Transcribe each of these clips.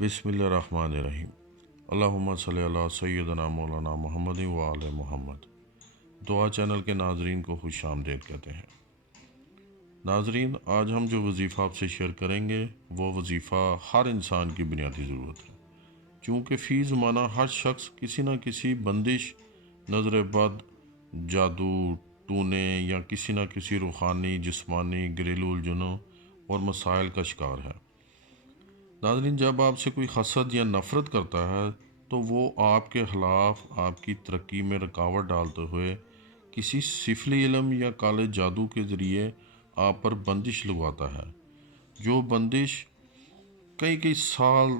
बिस्मिल्लाहिर्रहमानिर्रहीम। अल्लाहुम्मा सल्ली अला सय्यदना मौलाना मोहम्मद व आले मोहम्मद। दुआ चैनल के नाजरीन को खुश आमदीद कहते हैं। नाजरीन, आज हम जो वजीफ़ा आपसे शेयर करेंगे वो वजीफ़ा हर इंसान की बुनियादी ज़रूरत है, चूँकि फ़ी ज़माना हर शख्स किसी न किसी बंदिश, नज़र बद, जादू टूने या किसी न किसी रूहानी, जिस्मानी, घरेलू उलझनों और मसाइल का शिकार है। नाज़रीन, जब आपसे कोई हसद या नफ़रत करता है तो वो आपके ख़िलाफ़ आपकी तरक्की में रुकावट डालते हुए किसी सिफली इल्म या काले जादू के ज़रिए आप पर बंदिश लगवाता है, जो बंदिश कई कई साल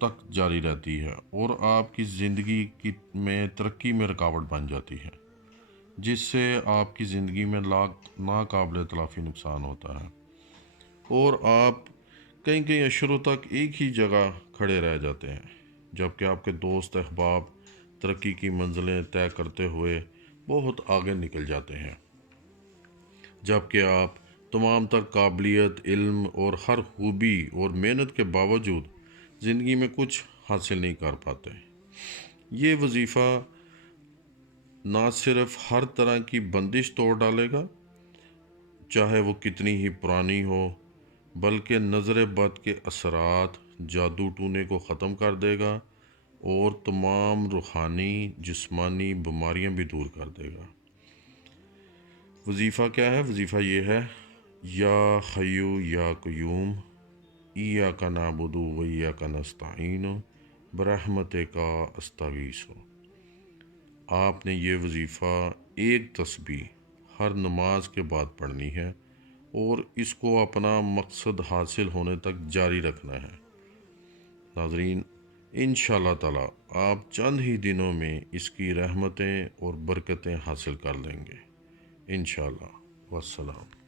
तक जारी रहती है और आपकी ज़िंदगी में तरक्की में रुकावट बन जाती है, जिससे आपकी ज़िंदगी में नाकाबिल तलाफ़ी नुकसान होता है और आप कई कई अशरों तक एक ही जगह खड़े रह जाते हैं, जबकि आपके दोस्त अहबाब तरक्की की मंजिलें तय करते हुए बहुत आगे निकल जाते हैं, जबकि आप तमाम तर काबिलियत, इल्म और हर खूबी और मेहनत के बावजूद ज़िंदगी में कुछ हासिल नहीं कर पाते। ये वजीफ़ा ना सिर्फ हर तरह की बंदिश तोड़ डालेगा, चाहे वो कितनी ही पुरानी हो, बल्कि नज़र बद के असरात, जादू टूने को ख़त्म कर देगा और तमाम रूहानी, जिस्मानी बीमारियां भी दूर कर देगा। वजीफ़ा क्या है? वजीफ़ा ये है, या हय्यु या क़य्यूम इय्याका नअबुदु व इय्याका नस्तईन बिरहमतिका अस्तगीसु। आपने ये वजीफ़ा एक तस्बीह हर नमाज के बाद पढ़नी है और इसको अपना मकसद हासिल होने तक जारी रखना है। नाज़रीन, इंशाअल्लाह ताला आप चंद ही दिनों में इसकी रहमतें और बरकतें हासिल कर लेंगे, इंशाअल्लाह। वस्सलाम।